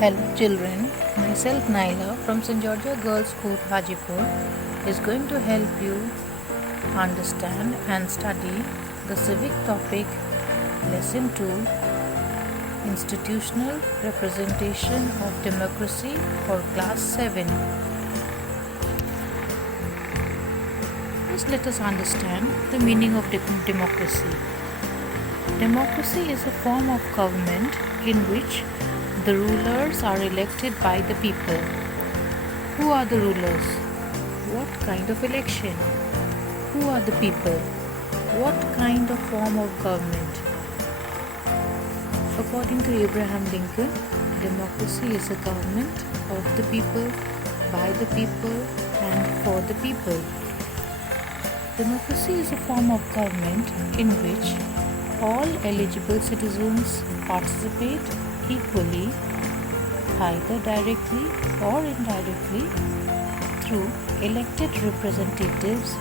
Hello children, myself Naila from St.Georgia Girls School Hajipur is going to help you understand and study the civic topic lesson 2 Institutional Representation of Democracy for class 7. First let us understand the meaning of democracy. Democracy is a form of government in which the rulers are elected by the people. Who are the rulers? What kind of election? Who are the people? What kind of form of government? According to Abraham Lincoln, democracy is a government of the people, by the people, and for the people. Democracy is a form of government in which all eligible citizens participate equally, either directly or indirectly, through elected representatives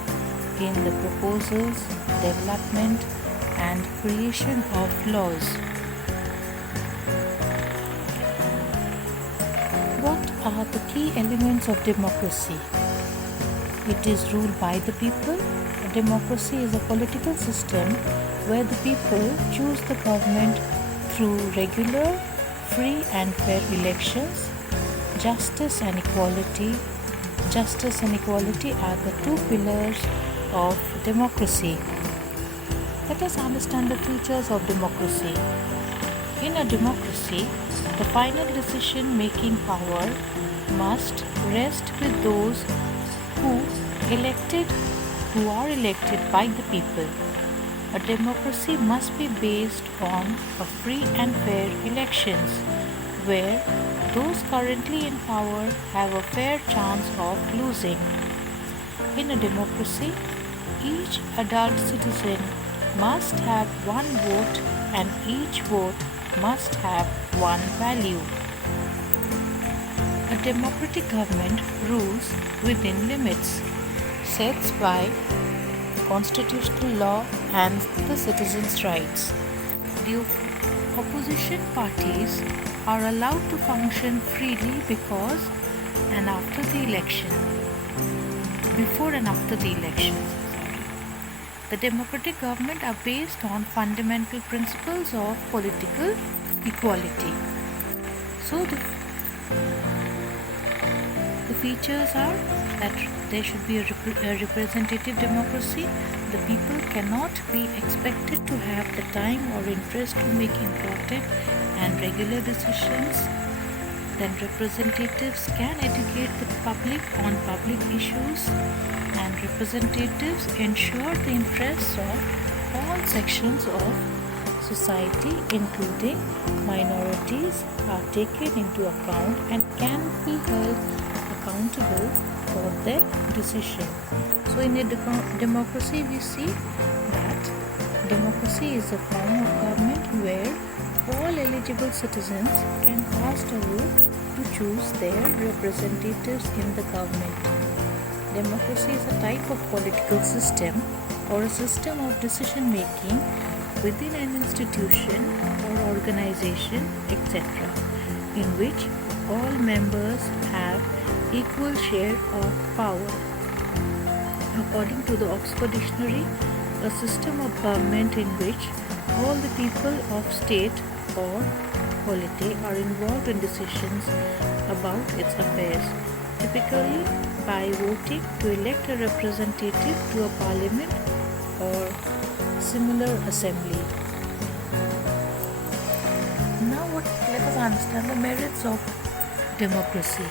in the proposals, development, and creation of laws. What are the key elements of democracy? It is ruled by the people. A democracy is a political system where the people choose the government through regular, free and fair elections. Justice and equality. Justice and equality are the two pillars of democracy. Let us understand the features of democracy. In a democracy, the final decision-making power must rest with those who are elected by the people. A democracy must be based on a free and fair elections, where those currently in power have a fair chance of losing. In a democracy, each adult citizen must have one vote and each vote must have one value. A democratic government rules within limits set by constitutional law and the citizens' rights. The opposition parties are allowed to function freely before and after the elections. The democratic government are based on fundamental principles of political equality. So the features are that there should be a representative democracy. The people cannot be expected to have the time or interest to make important and regular decisions. Then representatives can educate the public on public issues, and representatives ensure the interests of all sections of society, including minorities, are taken into account and can be held accountable for their decision. So in a democracy we see that democracy is a form of government where all eligible citizens can cast a vote to choose their representatives in the government. Democracy is a type of political system or a system of decision making within an institution or organization, etc., in which all members have equal share of power. According to the Oxford Dictionary, a system of government in which all the people of state or polity are involved in decisions about its affairs, typically by voting to elect a representative to a parliament or similar assembly. Now let us understand the merits of democracy.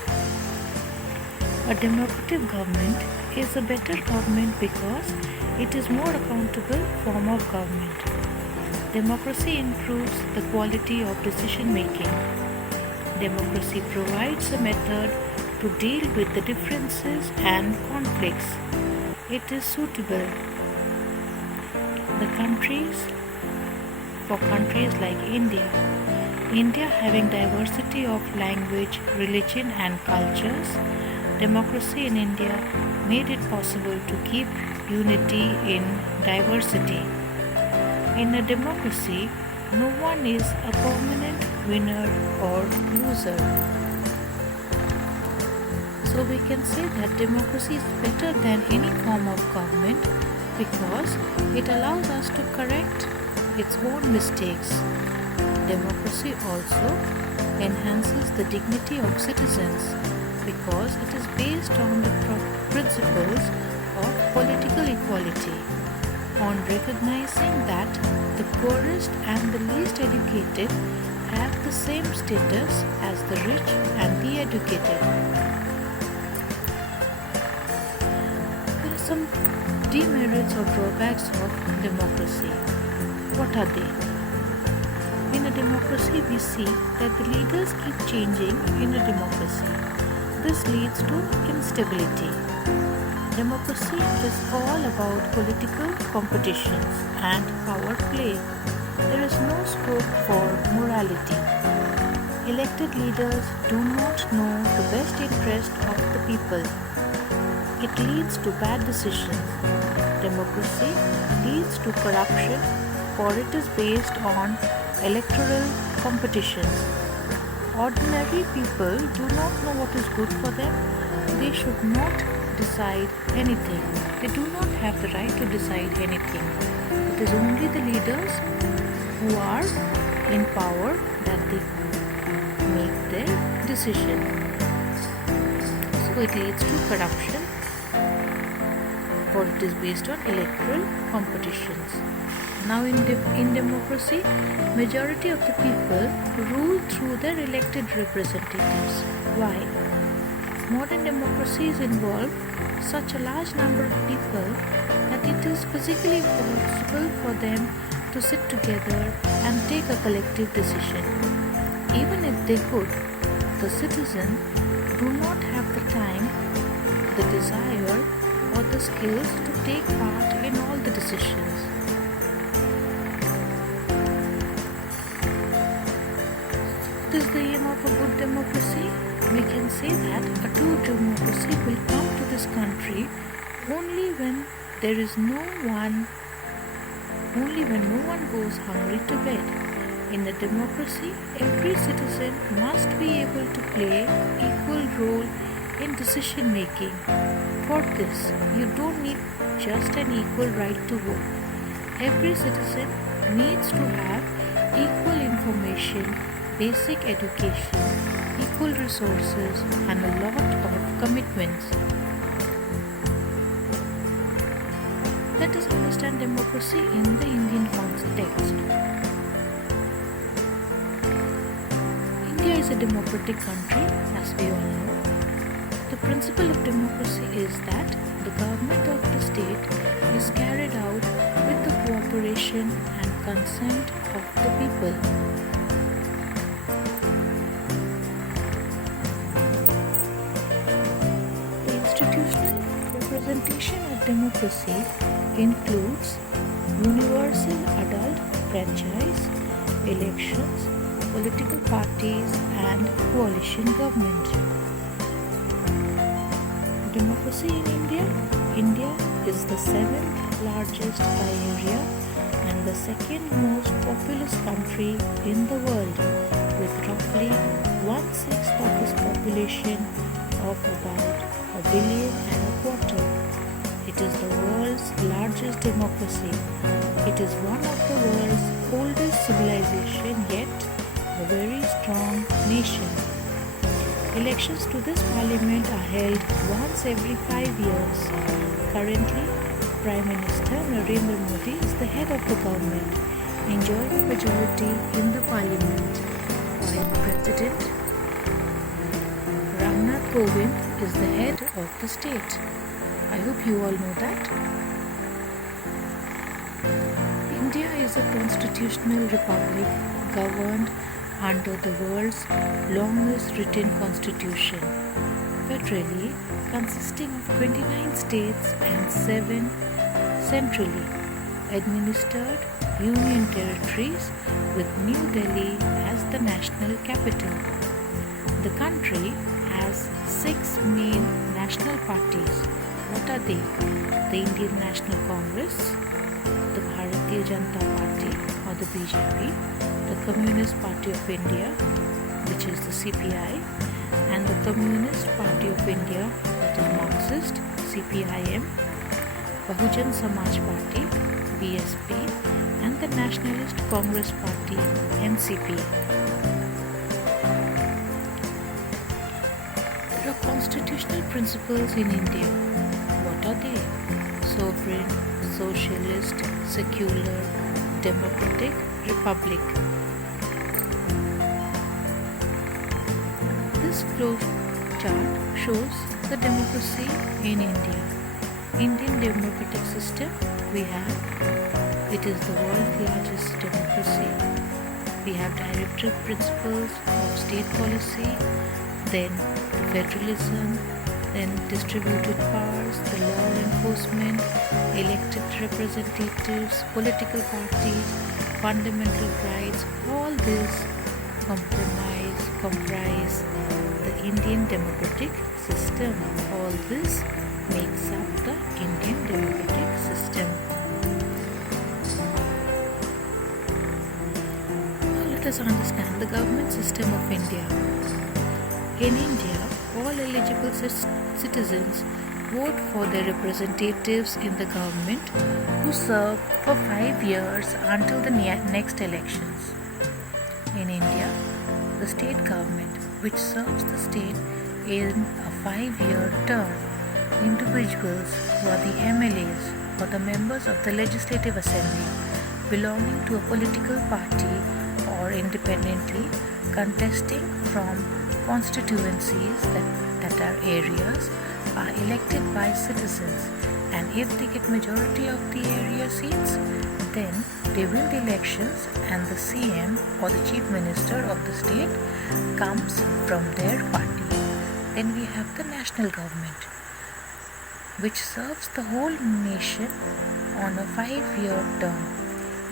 A democratic government is a better government because it is more accountable form of government. Democracy improves the quality of decision making. Democracy provides a method to deal with the differences and conflicts. It is suitable for countries like India. India having diversity of language, religion and cultures, democracy in India made it possible to keep unity in diversity. In a democracy, no one is a permanent winner or loser. So we can say that democracy is better than any form of government because it allows us to correct its own mistakes. Democracy also enhances the dignity of citizens because it is based on the principles of political equality, on recognizing that the poorest and the least educated have the same status as the rich and the educated. There are some demerits or drawbacks of democracy. What are they? In a democracy, we see that the leaders keep changing in a democracy. This leads to instability. Democracy is all about political competitions and power play. There is no scope for morality. Elected leaders do not know the best interest of the people. It leads to bad decisions. Democracy leads to corruption, for it is based on electoral competitions. Ordinary people do not know what is good for them. They should not decide anything. They do not have the right to decide anything. It is only the leaders who are in power that they make their decision. So it leads to corruption, for it is based on electoral competitions. Now in democracy, majority of the people rule through their elected representatives. Why? Modern democracies involve such a large number of people that it is physically impossible for them to sit together and take a collective decision. Even if they could, the citizens do not have the time, the desire, or the skills to take part in all the decisions. What is the aim of a good democracy? We can say that a true democracy will come to this country only when no one goes hungry to bed. In a democracy, every citizen must be able to play equal role in decision making. For this, you don't need just an equal right to vote. Every citizen needs to have equal information, basic education, equal resources, and a lot of commitments. Let us understand democracy in the Indian context. India is a democratic country, as we all know. The principle of democracy is that the government of the state is carried out with the cooperation and consent of the people. The institutional representation of democracy includes universal adult franchise, elections, political parties, and coalition government. Democracy in India. India is the 7th largest by area and the 2nd most populous country in the world, with roughly 1/6 of its population of about 1.25 billion. It is the world's largest democracy. It is one of the world's oldest civilization, yet a very strong nation. Elections to this parliament are held once every 5 years. Currently, Prime Minister Narendra Modi is the head of the government, enjoying a majority in the parliament, while President Ramnath Kovind is the head of the state. I hope you all know that. India is a constitutional republic governed under the world's longest written constitution, federally consisting of 29 states and 7 centrally administered union territories, with New Delhi as the national capital. The country has 6 main national parties. What are they? The Indian National Congress, the Bharatiya Janata Party, or the BJP, the Communist Party of India, which is the CPI, and the Communist Party of India, that is Marxist, CPIM, Bahujan Samaj Party, BSP, and the Nationalist Congress Party, NCP. There are constitutional principles in India. What are they? Sovereign, socialist, secular, democratic, republic. This flow chart shows the democracy in India. Indian democratic system we have. It is the world's largest democracy. We have directive principles of state policy, then federalism, then distributed powers, the law enforcement, elected representatives, political parties, fundamental rights. All this comprise the Indian democratic system. All this makes up the Indian democratic system. Now let us understand the government system of India. In India, all eligible citizens vote for their representatives in the government who serve for 5 years until the next elections. In India, the state government, which serves the state in a 5-year term, individuals who are the MLAs or the members of the Legislative Assembly belonging to a political party or independently contesting from constituencies that are areas are elected by citizens, and if they get majority of the area seats, then they win the elections and the CM or the Chief Minister of the state comes from their party. Then we have the national government, which serves the whole nation on a 5-year term.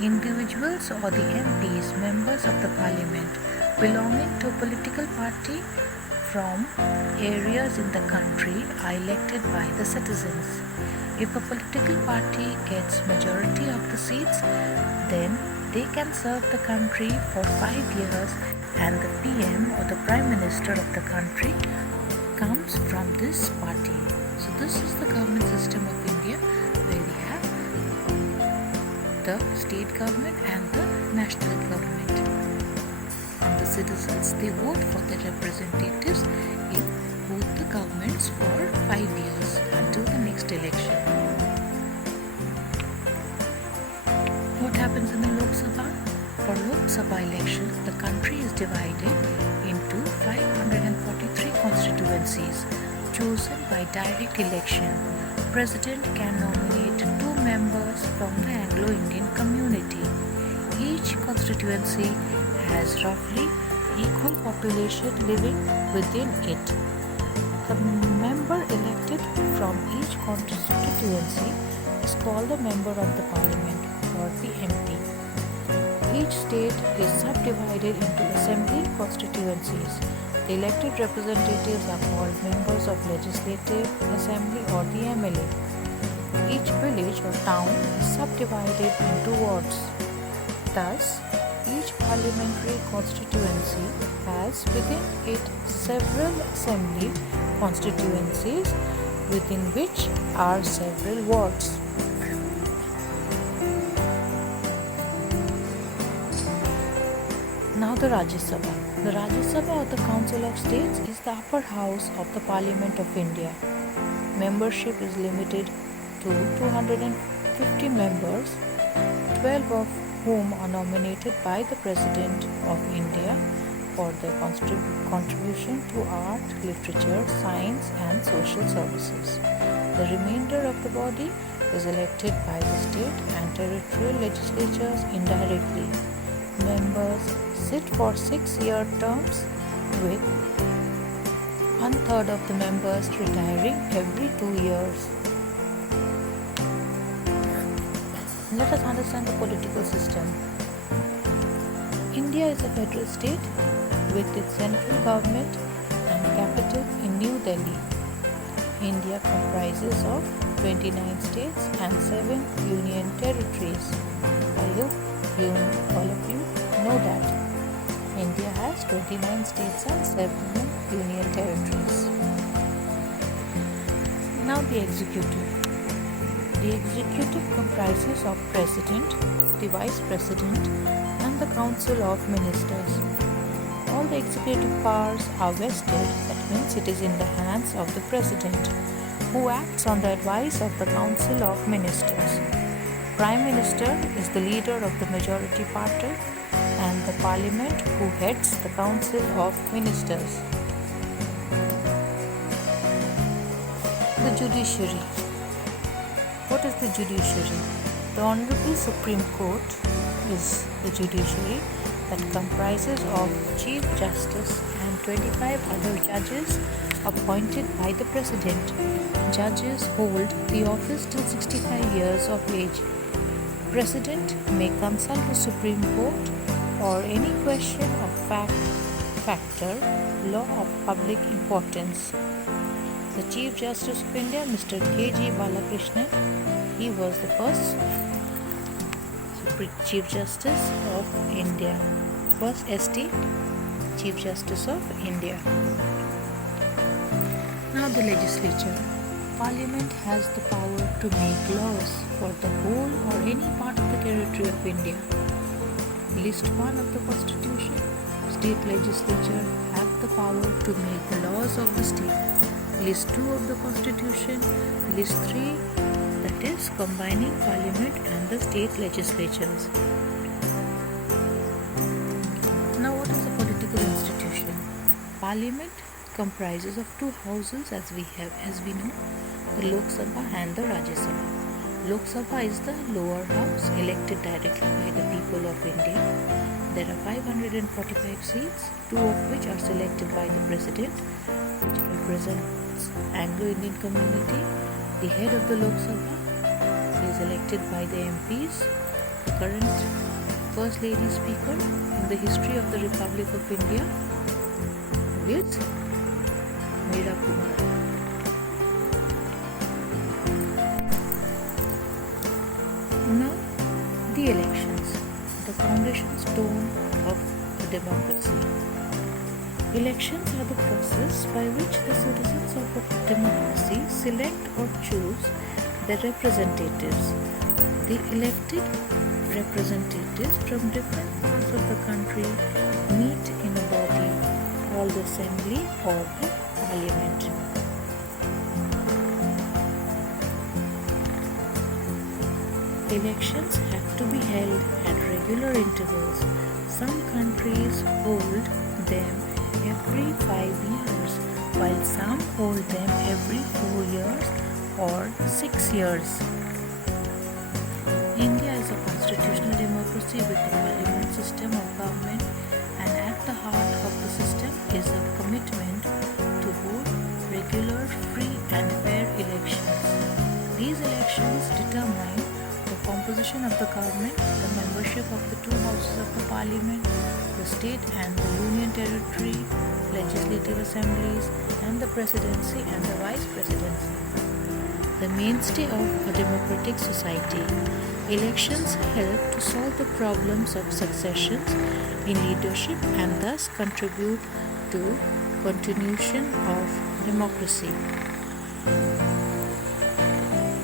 Individuals or the MPs, members of the parliament, belonging to a political party from areas in the country are elected by the citizens. If a political party gets majority of the seats, then they can serve the country for 5 years, and the PM or the Prime Minister of the country comes from this party. So this is the government system of India, where we have the state government and the national government. And the citizens, they vote for their representatives in both the governments for 5 years until the next election. What happens in the Lok Sabha? For Lok Sabha elections, the country is divided into 543 constituencies chosen by direct election. President can nominate 2 members from the Anglo-Indian community. Each constituency has roughly equal population living within it. The member elected from each constituency is called a member of the parliament or the MP. Each state is subdivided into assembly constituencies. The elected representatives are called members of legislative assembly or the MLA. Each village or town is subdivided into wards. Thus, each parliamentary constituency has within it several assembly constituencies within which are several wards. Now the Rajya Sabha. The Rajya Sabha or the Council of States is the upper house of the Parliament of India. Membership is limited to 250 members, 12 of whom are nominated by the President of India for their contribution to art, literature, science and social services. The remainder of the body is elected by the state and territorial legislatures indirectly. Members sit for 6-year terms, with 1/3 of the members retiring every 2 years. Let us understand the political system. India is a federal state with its central government and capital in New Delhi. India comprises of 29 states and 7 union territories, while all of you know that India has 29 states and 7 union territories. Now the executive. The executive comprises of President, the Vice President, and the Council of Ministers. All the executive powers are vested, that means it is in the hands of the President, who acts on the advice of the Council of Ministers. Prime Minister is the leader of the majority party and the Parliament who heads the Council of Ministers. The Judiciary. What is the Judiciary? The Honorable Supreme Court is the Judiciary that comprises of Chief Justice and 25 other judges appointed by the President. Judges hold the office till 65 years of age. President may consult the Supreme Court or any question of factor, law of public importance. The Chief Justice of India, Mr. K.G. Balakrishnan, he was the first Chief Justice of India, first ST Chief Justice of India. Now the legislature. Parliament has the power to make laws for the whole or any part of the territory of India. List 1 of the Constitution. State legislature have the power to make the laws of the state. List 2 of the Constitution. List 3, that is combining Parliament and the state legislatures. Now what is a political institution? Parliament comprises of 2 houses as we know, the Lok Sabha and the Rajya Sabha. Lok Sabha is the lower house elected directly by the people of India. There are 545 seats, 2 of which are selected by the President, which represents Anglo-Indian community. The head of the Lok Sabha is elected by the MPs. The current First Lady Speaker in the history of the Republic of India is Meera Kumar. Now, the elections, the foundation stone of democracy. Elections are the process by which the citizens of a democracy select or choose their representatives. The elected representatives from different parts of the country meet in a body called the assembly or the parliament. Elections have to be held at regular intervals. Some countries hold them every 5 years, while some hold them every 4 years or 6 years. India is a constitutional democracy with a parliament system of government, and at the heart of the system is a commitment to hold regular, free and fair elections. These elections determine the composition of the government, the membership of the 2 houses of the parliament, the state and the union territory, legislative assemblies, and the presidency and the vice presidency. The mainstay of a democratic society. Elections help to solve the problems of successions in leadership and thus contribute to continuation of democracy.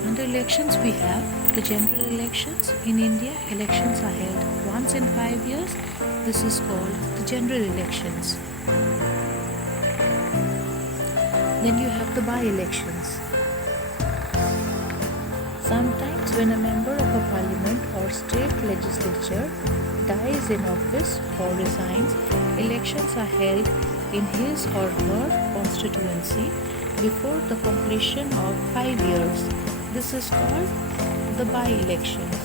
Under elections we have the general elections. In India, elections are held once in 5 years. This is called the general elections. Then you have the by-elections. Sometimes when a member of a parliament or state legislature dies in office or resigns, elections are held in his or her constituency before the completion of 5 years. This is called the by-elections.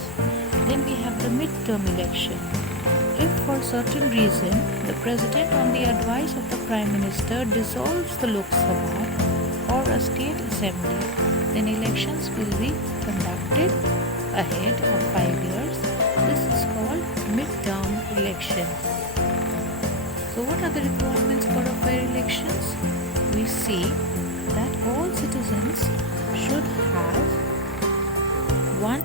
Then we have the midterm election. If for certain reason the President on the advice of the Prime Minister dissolves the Lok Sabha or a state assembly, then elections will be conducted ahead of 5 years. This is called midterm election. So what are the requirements for a fair elections? We see that all citizens should have one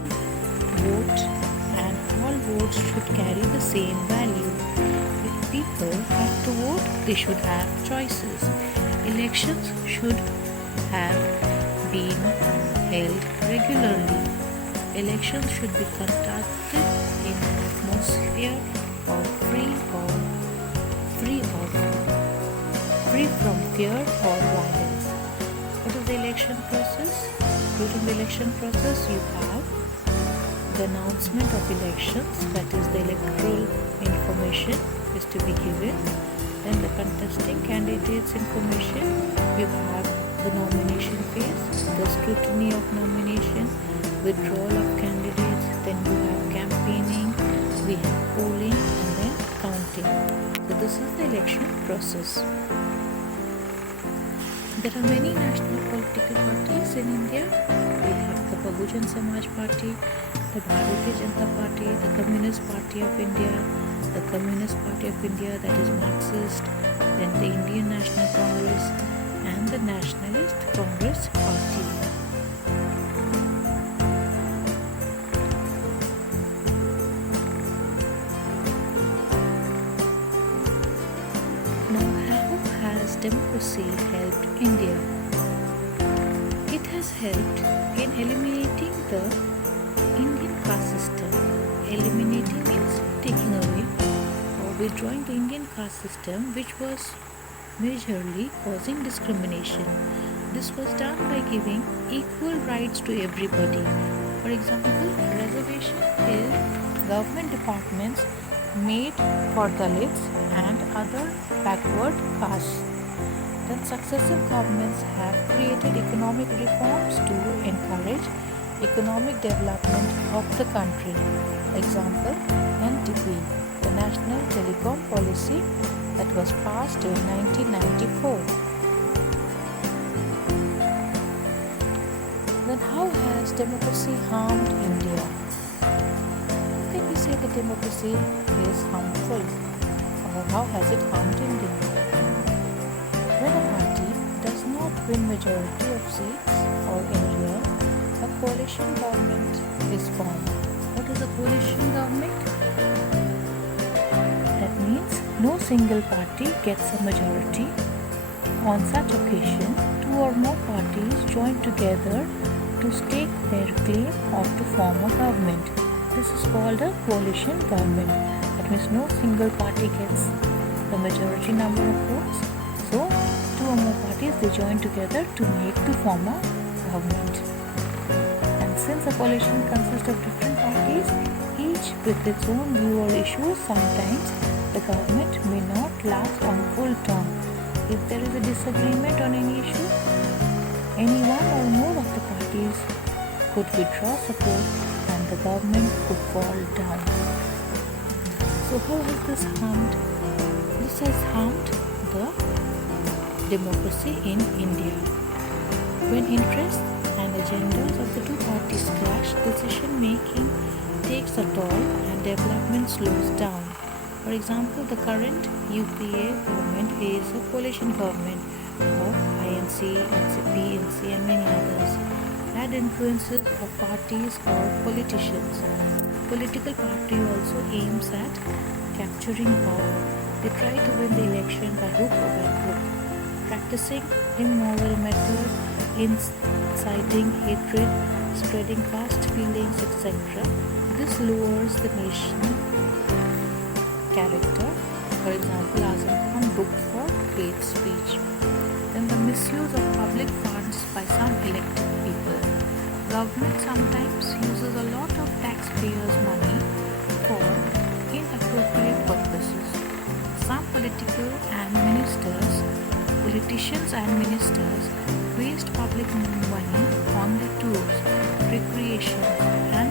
vote and all votes should carry the same value. If people have to vote, they should have choices. Elections should have been held regularly. Elections should be conducted in an atmosphere of free from fear or violence. What is the election process? During the election process, you have the announcement of elections, that is the electoral information is to be given. Then the contesting candidates information, you have the nomination phase, the scrutiny of nomination, withdrawal of candidates, then you have campaigning, we have polling and then counting. So this is the election process. There are many national political parties in India. We have the Bahujan Samaj Party, the Bharatiya Janata Party, the Communist Party of India, the Communist Party of India, that is Marxist, then the Indian National Congress and the Nationalist Congress Party. Now, how has democracy helped India? It has helped in eliminating the Indian caste system. Eliminating means taking away or withdrawing the Indian caste system, which was majorly causing discrimination. This was done by giving equal rights to everybody. For example, reservation is government departments made for Dalits and other backward castes. Then successive governments have created economic reforms to encourage economic development of the country. Example, NTP, the National Telecom Policy that was passed in 1994. Then how has democracy harmed India? Can we say that democracy is harmful, or how has it harmed India? When a party does not win majority of seats or area, a coalition government is formed. What is a coalition government? That means no single party gets a majority. On such occasion, two or more parties join together to stake their claim or to form a government. This is called a coalition government. That means no single party gets the majority number of votes. So, two or more parties, they join together to form a government. And since a coalition consists of different parties, each with its own view or issues, sometimes the government may not last on full term. If there is a disagreement on any issue, any one or more of the parties could withdraw support and the government could fall down. So how has this harmed? This has harmed the democracy in India. When interests and agendas of the two parties clash, decision making takes a toll and development slows down. For example, the current UPA government is a coalition government of INC, NCP, NC and many others. Bad influences of parties or politicians. Political party also aims at capturing power. They try to win the election by hook or by crook, practicing immoral methods, inciting hatred, spreading caste feelings, etc. This lowers the national character. For example, Azam Khan booked for hate speech. Then the misuse of public funds by some elected people. Government sometimes uses a lot of taxpayers' money for inappropriate purposes. Some politicians and ministers waste public money on their tours, recreation and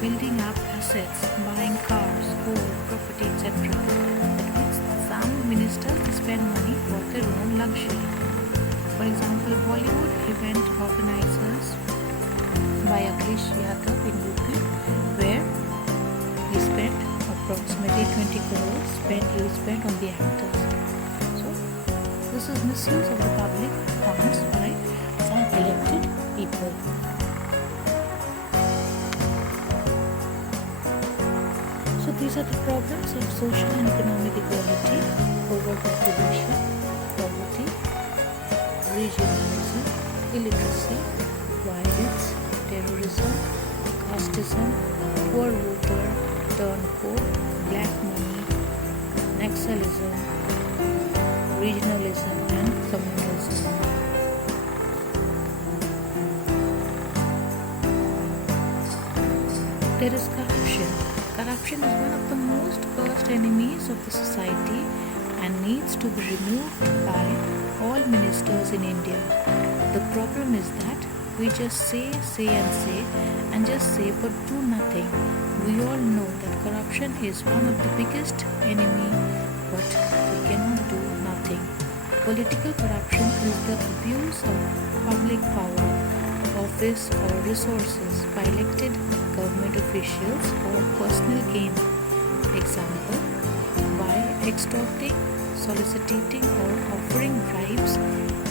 building up assets, buying cars, gold, property, etc. That means some ministers spend money for their own luxury. For example, Bollywood event organizers by Akhilesh Yadav in UP, where he spent approximately 20 crores spent on the actors. So, this is misuse of the public funds by some elected people. So these are the problems of social and economic equality, overpopulation, poverty, regionalism, illiteracy, violence, terrorism, casteism, poor voter, turncoat, black money, Naxalism, regionalism and communalism. There is corruption. Corruption is one of the most cursed enemies of the society and needs to be removed by all ministers in India. The problem is that we just say and just say but do nothing. We all know that corruption is one of the biggest enemy, but we cannot do nothing. Political corruption is the abuse of public power, office or resources by elected government officials for personal gain. Example, by extorting, soliciting or offering bribes.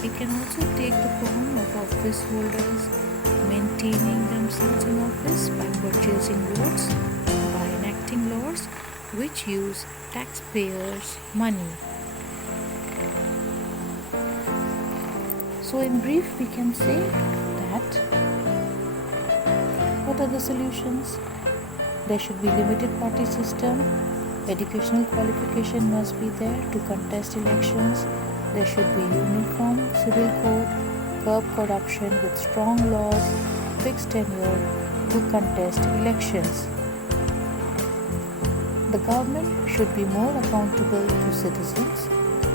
It can also take the form of office holders maintaining themselves in office by purchasing votes, by enacting laws which use taxpayers' money. So in brief, we can say that what are the solutions? There should be limited party system. Educational qualification must be there to contest elections. There should be uniform civil code, curb corruption with strong laws, fixed tenure to contest elections. The government should be more accountable to citizens,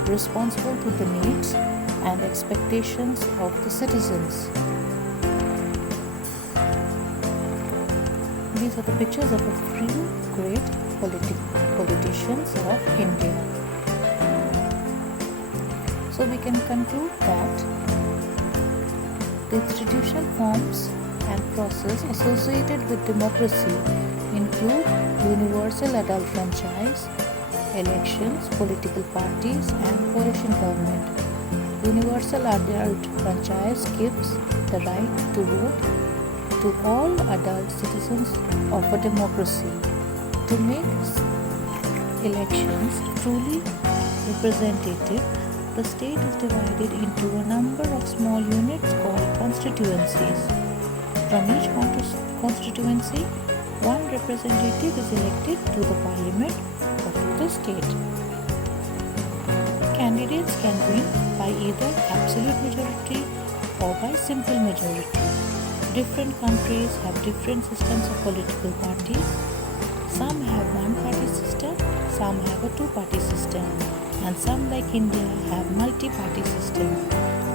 responsible to the needs and expectations of the citizens. These are the pictures of a few great politicians of India. So we can conclude that the institutional forms and process associated with democracy include universal adult franchise, elections, political parties and coalition government. Universal adult franchise gives the right to vote to all adult citizens of a democracy. To make elections truly representative, the state is divided into a number of small units called constituencies. From each constituency, one representative is elected to the parliament or to the state. Candidates can win by either absolute majority or by simple majority. Different countries have different systems of political parties. Some have one-party system, some have a two-party system, and some like India have multi-party system.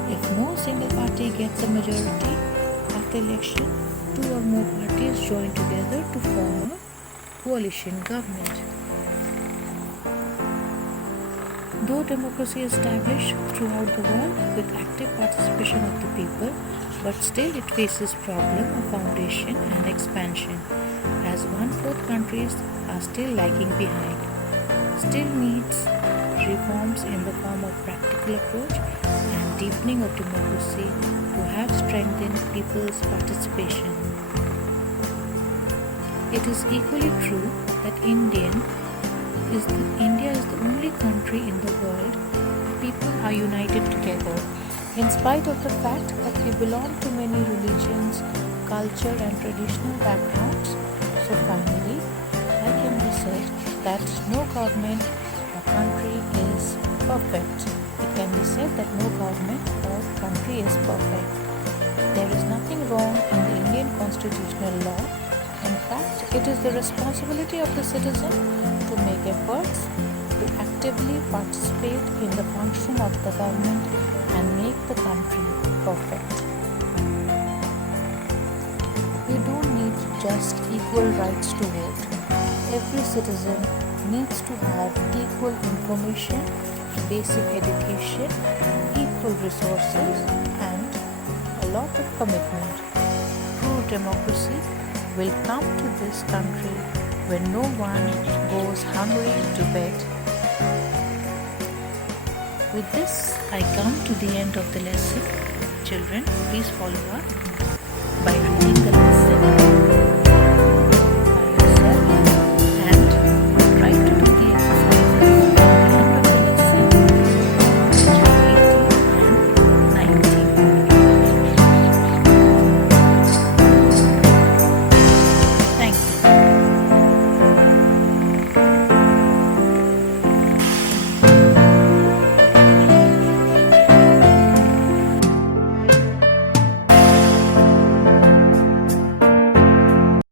If no single party gets a majority after election, two or more parties join together to form a coalition government. Though democracy is established throughout the world with active participation of the people, but still it faces problem of foundation and expansion, as 1/4 countries are still lagging behind. Still needs reforms in the form of practical approach and deepening of democracy to have strengthened people's participation. It is equally true that India is the only country in the world where people are united together, in spite of the fact that we belong to many religions, culture and traditional backgrounds. So finally, I can be said that no government or country is perfect. It can be said that no government or country is perfect. There is nothing wrong in the Indian constitutional law. In fact, it is the responsibility of the citizen to make efforts to actively participate in the function of the government and make the country perfect. We don't need just equal rights to vote. Every citizen needs to have equal information, basic education, equal resources, and a lot of commitment. True democracy will come to this country when no one goes hungry to bed. With this, I come to the end of the lesson. Children, please follow up by reading the